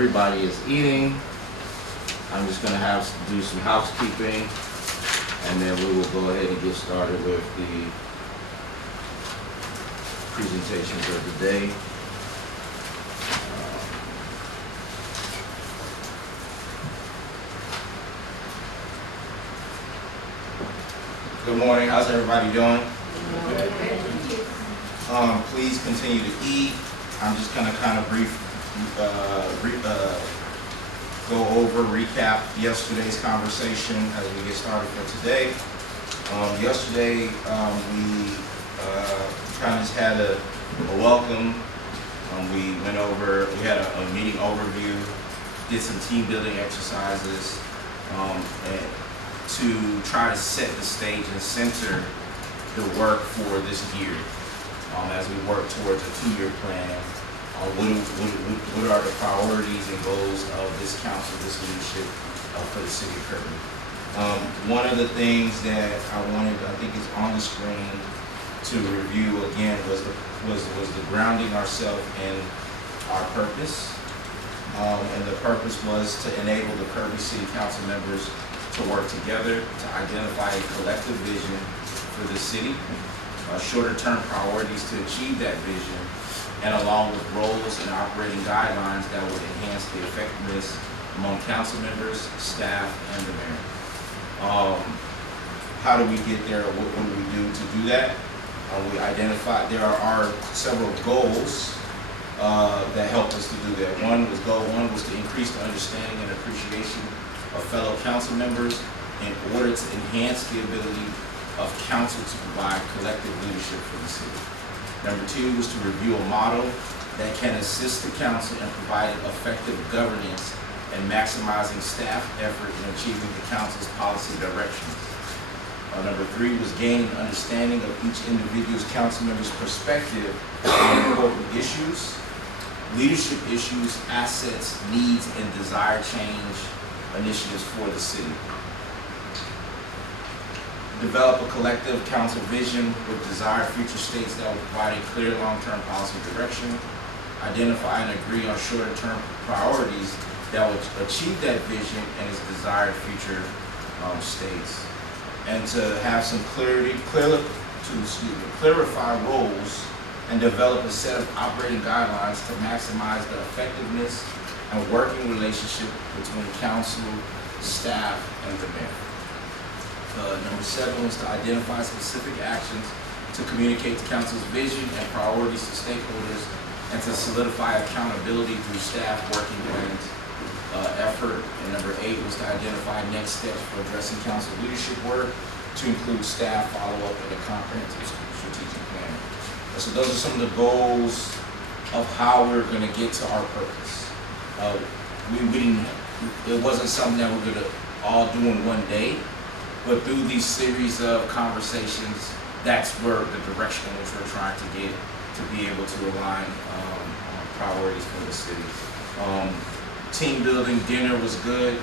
everybody is eating, I'm just going to do some housekeeping, and then we will go ahead and get started with the presentations of the day. Good morning. How's everybody doing? Please continue to eat. I'm just going to kind of go over, recap yesterday's conversation as we get started for today. Yesterday, we kind of just had a welcome. We had a meeting overview, did some team building exercises, and to try to set the stage and center the work for this year as we work towards a 2-year plan. What are the priorities and goals of this council, this leadership for the city of Kirby? One of the things that I think is on the screen to review again was the grounding ourselves in our purpose. And the purpose was to enable the Kirby City Council members to work together to identify a collective vision for the city, shorter-term priorities to achieve that vision, and along with roles and operating guidelines that would enhance the effectiveness among council members, staff, and the mayor. How do we get there? What do we do to do that? We identified there are several goals that help us to do that. Goal one was to increase the understanding and appreciation of fellow council members in order to enhance the ability of council to provide collective leadership for the city. Number 2 was to review a model that can assist the council in providing effective governance and maximizing staff effort in achieving the council's policy directions. Number 3 was gaining understanding of each individual's council member's perspective on important issues, leadership issues, assets, needs, and desired change initiatives for the city. Develop a collective council vision with desired future states that will provide a clear long-term policy direction. Identify and agree on shorter-term priorities that will achieve that vision and its desired future states. And to have some clarify roles and develop a set of operating guidelines to maximize the effectiveness and working relationship between council, staff, and the mayor. Number 7 was to identify specific actions to communicate the council's vision and priorities to stakeholders and to solidify accountability through staff working plans effort. And number 8 was to identify next steps for addressing council leadership work to include staff follow-up and a comprehensive strategic plan. And so those are some of the goals of how we're going to get to our purpose. It wasn't something that we're going to all do in one day. But through these series of conversations, that's where the direction in which we're trying to get to be able to align priorities for the city. Team building dinner was good.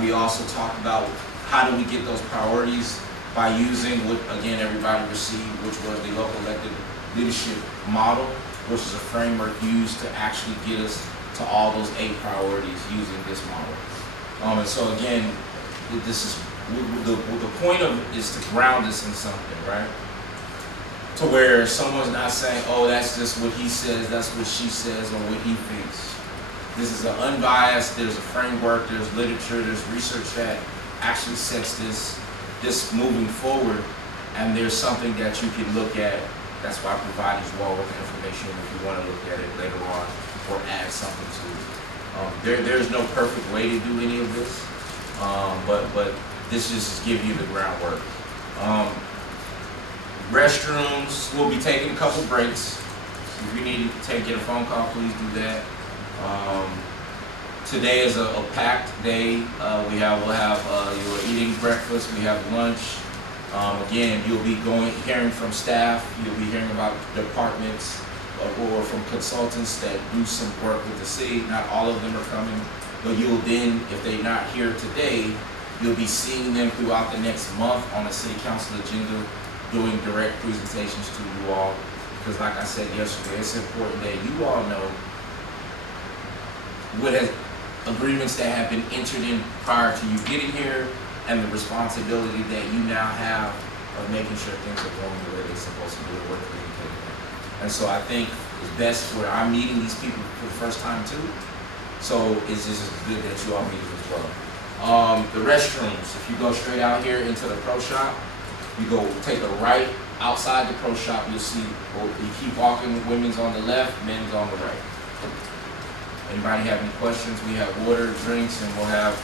We also talked about how do we get those priorities by using what, again, everybody received, which was the local elected leadership model, which is a framework used to actually get us to all those 8 priorities using this model. And so again, the point of it is to ground us in something, right? To where someone's not saying, oh, that's just what he says, that's what she says, or what he thinks. This is an unbiased, there's a framework, there's literature, there's research that actually sets this moving forward, and there's something that you can look at. That's why I provided you all with the information if you want to look at it later on or add something to it. There's no perfect way to do any of this, but this just give you the groundwork. Restrooms, we'll be taking a couple breaks. If you need to get a phone call, please do that. Today is a packed day. We'll have you're eating breakfast. We have lunch. Again, you'll be hearing from staff. You'll be hearing about departments or from consultants that do some work with the city. Not all of them are coming, but you'll then, if they're not here today, you'll be seeing them throughout the next month on the city council agenda, doing direct presentations to you all. Because like I said yesterday, it's important that you all know what has agreements that have been entered in prior to you getting here, and the responsibility that you now have of making sure things are going the way they're supposed to do the work that you put in. And so I think it's best for I'm meeting these people for the first time too. So it's just good that you all meet them as well. The restrooms, if you go straight out here into the pro shop, you go take a right outside the pro shop, you'll see, well, you keep walking, women's on the left, men's on the right. Anybody have any questions? We have water, drinks, and we'll have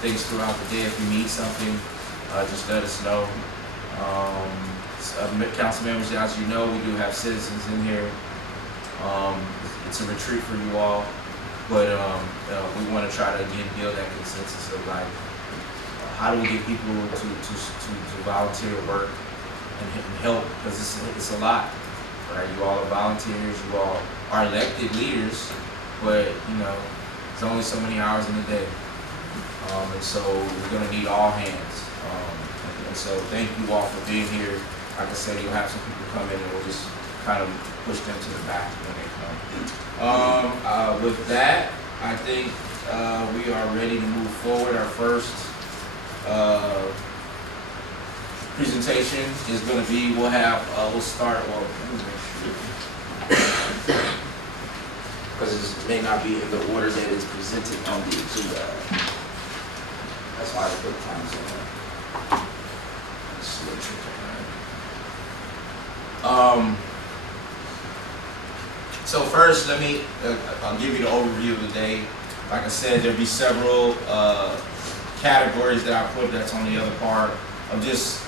things throughout the day. If you need something, just let us know. Council members, as you know, we do have citizens in here. It's a retreat for you all, but we want to try to again build that consensus of like, how do we get people to volunteer work and help, because it's a lot, right? You all are volunteers, you all are elected leaders, but you know, there's only so many hours in a day, and so we're going to need all hands. And so thank you all for being here. Like I said, you'll have some people come in and we'll just kind of push them to the back when they come. With that, I think we are ready to move forward. Our first presentation is going to be, we'll start, well, because it may not be in the order that is presented on the agenda. That's why I put times on that. So first, I'll give you the overview of the day. Like I said, there'll be several categories that I put that's on the other part of just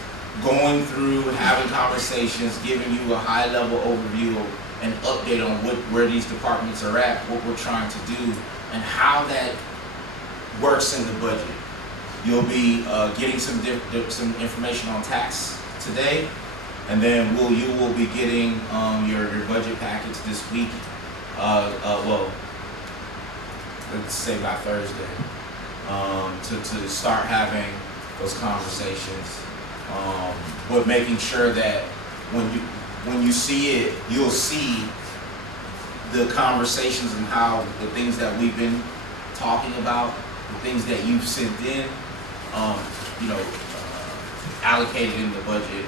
going through, having conversations, giving you a high-level overview and update on where these departments are at, what we're trying to do, and how that works in the budget. You'll be getting some information on tax today, and then you will be getting your budget package this week. Well, let's say by Thursday, to start having those conversations. But making sure that when you see it, you'll see the conversations and how the things that we've been talking about, the things that you've sent in, allocated in the budget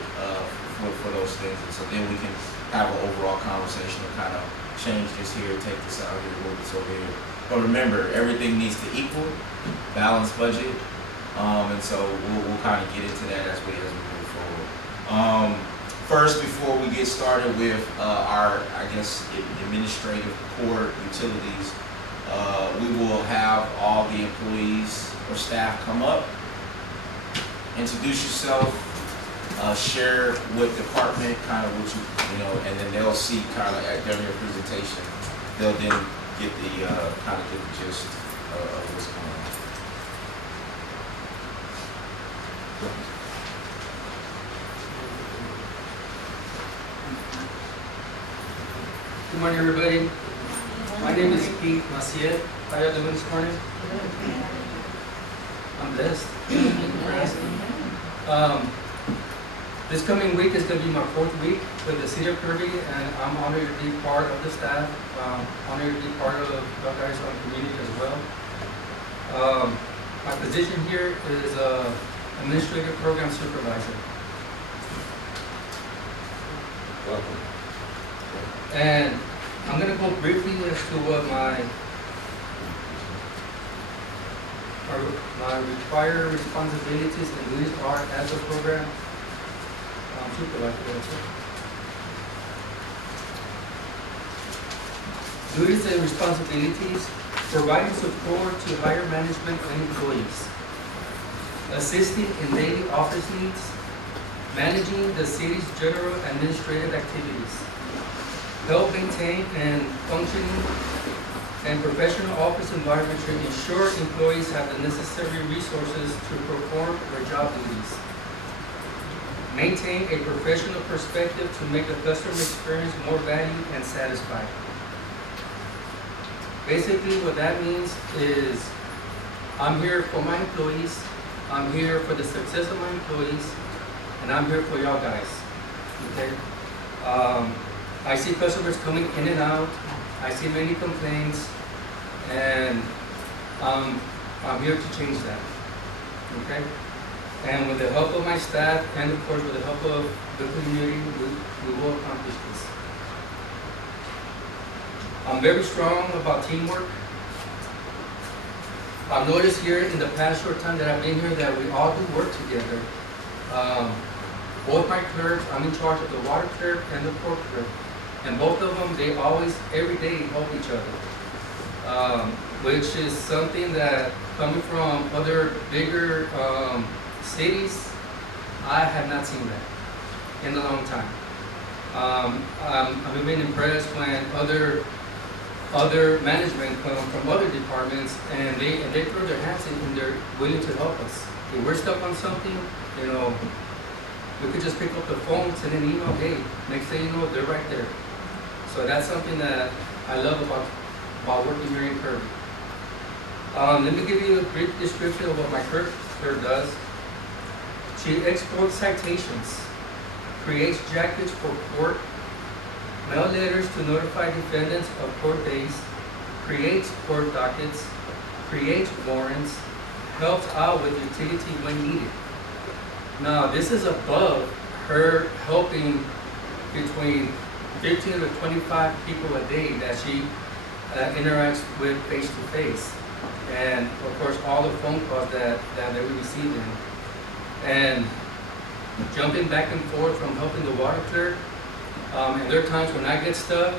for those things. And so then we can have an overall conversation and kind of change this here, take this out here, move this over here. But remember, everything needs to equal, balanced budget. And so we'll kind of get into that as we move forward. First, before we get started with our, administrative core utilities, we will have all the employees or staff come up, introduce yourself, share what department, kind of what and then they'll see kind of during your presentation, they'll then get the gist of what's going on. Good morning, everybody. My name is Pete Maciet. How are you doing this morning? I'm blessed. Thank you for asking. This coming week is going to be my 4th week with the City of Kirby, and I'm honored to be part of the staff. Honored to be part of the guys on the community as well. My position here is Administrative Program Supervisor. Welcome. And I'm going to go briefly as to what my required responsibilities and duties are as a program supervisor. Duties and responsibilities: providing support to higher management and employees, assisting in daily office needs, managing the city's general administrative activities, help maintain and functioning and professional office environment to ensure employees have the necessary resources to perform their job duties, maintain a professional perspective to make the customer experience more valued and satisfied. Basically, what that means is I'm here for my employees, I'm here for the success of my employees, and I'm here for y'all guys. Okay? I see customers coming in and out. I see many complaints, And I'm here to change that, okay? And with the help of my staff and of course with the help of the community, we will accomplish this. I'm very strong about teamwork. I've noticed here in the past short time that I've been here that we all do work together. Both my clerks, I'm in charge of the water clerk and the court clerk. And both of them, they always, every day, help each other. Which is something that, coming from other bigger cities, I have not seen that in a long time. I've been impressed when other management come from other departments and they throw their hats in and they're willing to help us. If we're stuck on something, you know, we could just pick up the phone, send an email, hey, next thing you know, they're right there. So that's something that I love about working here in Kirby. Let me give you a brief description of what my clerk does. She exports citations, creates jackets for court, mail letters to notify defendants of court days, creates court dockets, creates warrants, helps out with utility when needed. Now, this is above her helping between 15 to 25 people a day that she interacts with face to face. And of course, all the phone calls that we receive in. And jumping back and forth from helping the water clerk, and there are times when I get stuck,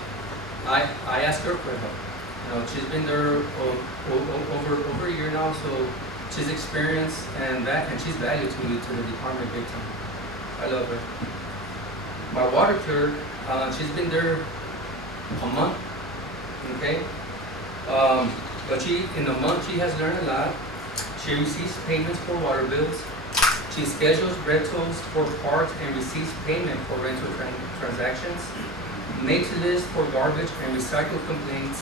I ask her for help. You know, she's been there over a year now, so she's experienced and she's valued to the department big time. I love her. My water clerk, she's been there a month, okay? But in a month she has learned a lot. She receives payments for water bills. She schedules rentals for parts and receives payment for rental transactions. Makes lists for garbage and recycle complaints.